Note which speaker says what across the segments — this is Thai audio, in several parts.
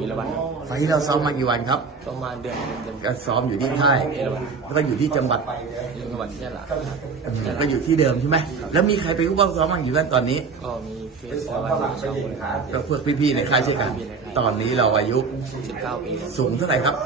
Speaker 1: รวัณครับ
Speaker 2: ไฟล์เราซ้อมมากี่วันครับ
Speaker 1: ประมาณเดือนเต็ม
Speaker 2: ก็ซ้อมอยู่ที่ค่าย
Speaker 1: เอราวัณ
Speaker 2: แล้วก็อยู่ที่จังหวัด
Speaker 1: จังหวัดยะลา
Speaker 2: ก็อยู่ที่เดิมใช่ไหมแล้วมีใครไปผู้บังซ้อมบ้างอยู่กันตอนนี้
Speaker 1: ก็มีเฟซแล้วก็มีช่องคนครับ
Speaker 2: ก็พวกพี่ๆในค่ายเช่นกัน ตอนนี้เราอายุ
Speaker 1: 19 ปี
Speaker 2: สูงเท่าไหร่ครับ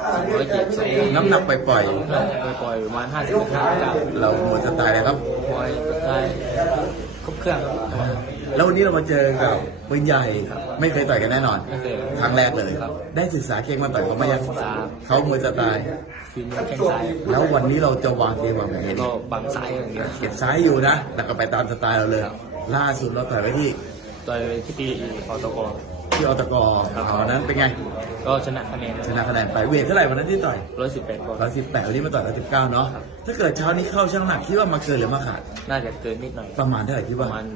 Speaker 1: 172
Speaker 2: น้ำหนักปล่อย
Speaker 1: ปล่อยประมาณ50-59
Speaker 2: ๆเราหมดสไตล์แล้วครับ
Speaker 1: ปล่อยได้ครบเครื่อง
Speaker 2: แล้ววันนี้เรามาเจอกับปืนใหญ่ไม่เคยต่อยกันแน่นอน
Speaker 1: ไม่เคย
Speaker 2: ครั้งแรกเลย
Speaker 1: ครับ
Speaker 2: ได้ศึกษาเก่งมาต่อยเขาไหมยัง
Speaker 1: ศึกษา
Speaker 2: เขามวยสไตล์
Speaker 1: ฟินแข้งซ้าย
Speaker 2: แล้ววันนี้เราจะวางเกมวางแผนยังไง
Speaker 1: ก็
Speaker 2: ดี
Speaker 1: บังซ้ายอย่างเดียว
Speaker 2: เก็บซ้ายอยู่นะแล้วก็ไปตามสไตล์เราเลย ล่าสุดเราต่อยไปที่
Speaker 1: ต่อยที่ตีอตก
Speaker 2: ที่อตกวันนั้นเป็นไง
Speaker 1: ก็ชนะคะแนน
Speaker 2: ชนะคะแนนไปเวทเท่าไหร่วันนั้นที่ต่อย
Speaker 1: 118 ปอนด์
Speaker 2: 118วันนี้มาต่อย119เนาะถ้าเกิดเช้านี้เข้าช่างหนักคิดว่ามาเกินหรือมาขาด
Speaker 1: น่าจะเกินนิดหน่อย
Speaker 2: ประมาณเท่าไหร่คิด
Speaker 1: ป
Speaker 2: ว่า
Speaker 1: ระมาณ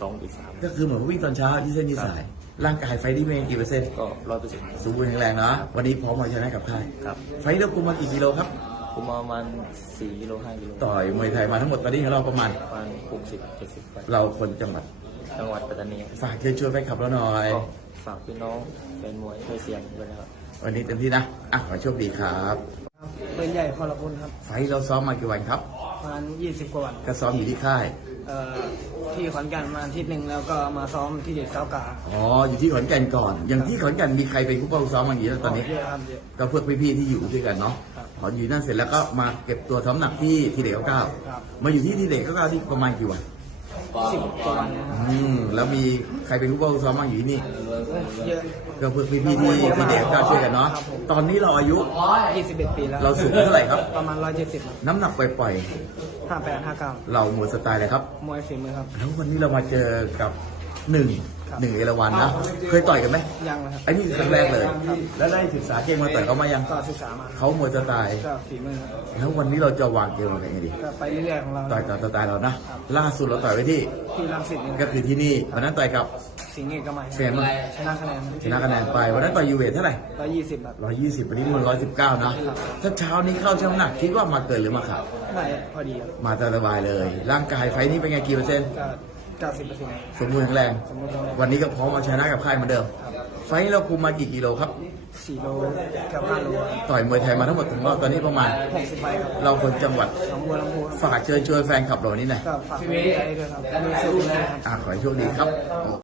Speaker 1: 2-3
Speaker 2: ก็คือเหมือนวิ่งตอนเช้าที่เส้นที่สาย ร่างกายไฟที่เป็นกี่เปอร์เซ็นต์
Speaker 1: ก็100%
Speaker 2: สมบูรณ์แข็งแรงเนาะวันนี้พร้อมมาชนะกับค่าย
Speaker 1: ครับ
Speaker 2: ไฟเราคุมมากี่กิโลครับ
Speaker 1: ผมประมาณ4 กิโล 5 กิโล
Speaker 2: ต่อยมวยไทยมาทั้งหมดตอนนี้ของเราประมาณ
Speaker 1: ประมาณ60-70 ไป
Speaker 2: เราคนจังหวัด
Speaker 1: จังหวัดปัตตานี
Speaker 2: ฝากเชิญชวนไปขับเราหน่อย
Speaker 1: ก็ฝากพี่น้องแฟนมวยช่วยเชียร์ด้วยนะครับ
Speaker 2: วันนี้เต็มที่นะขอให้โชคดีครับ
Speaker 3: ปืนใหญ่พลคุณครับ
Speaker 2: ไฟเราซ้อมมากี่วันครับ
Speaker 3: ประมาณ20 กว่าวัน
Speaker 2: ก็ซ้อมอยู่ที่ค่าย
Speaker 3: ที่ขอนแก่นมาอาทิตย์หนึ่งแล้วก็มาซ้อมที่เด็ดเก้ากา
Speaker 2: อ๋ออยู่ที่ขอนแก่นก่อน อย่างที่ขอนแก่นมีใครเป็นผู้ป้องซ้อมมาอย่างนี้แล้วตอนนี้
Speaker 3: เยอะครับเยอะ
Speaker 2: ก็พวกพี่ๆที่อยู่ด้วยกันเนาะ
Speaker 3: ครับ
Speaker 2: พออยู่นั่นเสร็จแล้วก็มาเก็บตัวซ้อมหนักที่ทีเด็กเก้า
Speaker 3: ครับ
Speaker 2: มาอยู่ที่ทีเด็กเก้าที่ประมาณกี่วัน
Speaker 3: 10 กว่าวันนะครับ
Speaker 2: แล้วมีใครเป็นผู้ป้องซ้อมมาอยู่ที่นี่
Speaker 3: เยอะ
Speaker 2: ก็พวกพี่ๆที่ทีเด็กเก้าช่วยกันเนาะ
Speaker 3: ครับผม
Speaker 2: ตอนนี้เราอายุ
Speaker 3: 21 ปีแล้ว
Speaker 2: เราสูงเท่าไหร่ครับ
Speaker 3: ประมาณ170ครับ
Speaker 2: น้ำหนักปล่อย
Speaker 3: 58 59
Speaker 2: ๆเราหมดสไตล์เลยครับ
Speaker 3: มวยฝีมือครับ
Speaker 2: แล้ววันนี้เรามาเจอกับหนึ่ง
Speaker 3: ครับ
Speaker 2: หนึ่งเอราวัณนะเคยต่อยกันไหม
Speaker 3: ยังนะครับ
Speaker 2: ไอ้นี่คือครั้งแรกเลย แล้วได้ศึกษาเกมมาต่อยเขามายัง
Speaker 3: ก็ศึกษามา
Speaker 2: เขาหมดสไตล์
Speaker 3: ก็ฝีมือครับ
Speaker 2: แล้ววันนี้เราจะวางเกมอะไรกันดี
Speaker 3: ก็ไปเรื่อยๆของเรา
Speaker 2: ต่อยกับสไตล์เรานะ ล่าสุดเราต่อยไว้ที่
Speaker 3: ที่รังสิตนี่
Speaker 2: ก็คือที่นี่วันนั้นต่อยกับ
Speaker 3: สิงห์เอกมัย
Speaker 2: เฟรม
Speaker 3: ชนะคะแนน
Speaker 2: ชนะคะแนนไปวันนั้นต่อยยูเวทเท่าไหร่
Speaker 3: 120ครับ
Speaker 2: 120วันนี้มัน119นะถ้าเช้านี้เข้าช่างน้ำหนักคิดว่ามาเกินหรือมาขาด
Speaker 3: ได้พอดีครับ
Speaker 2: มาสบายเลย ร่างกายไฟนี้เป็นไงกี่เปอร์เซ็นต์
Speaker 3: ก็90%
Speaker 2: สมบูรณ์แข็งแรง
Speaker 3: สมมติว่า
Speaker 2: วันนี้ก็พร้อมเอาชนะกับค่ายเหมือนเดิม ไฟนี้เราคุมมากี่กิโลครับ
Speaker 3: 4 โลกับ5 โล
Speaker 2: ต่อยมวยไทยมาทั้งหมดถึงรอบตอนนี้ประมาณ
Speaker 3: 60 ไฟครับ
Speaker 2: เราคนจังหวัด
Speaker 3: หนองบัวลำพูครับ
Speaker 2: ฝากเชิญชวนแฟนคลับเรานี้หน่อย
Speaker 3: ก็ฝากไว้ด้วยครับมีสุขนะครับ
Speaker 2: ขอให้โชคดีครับ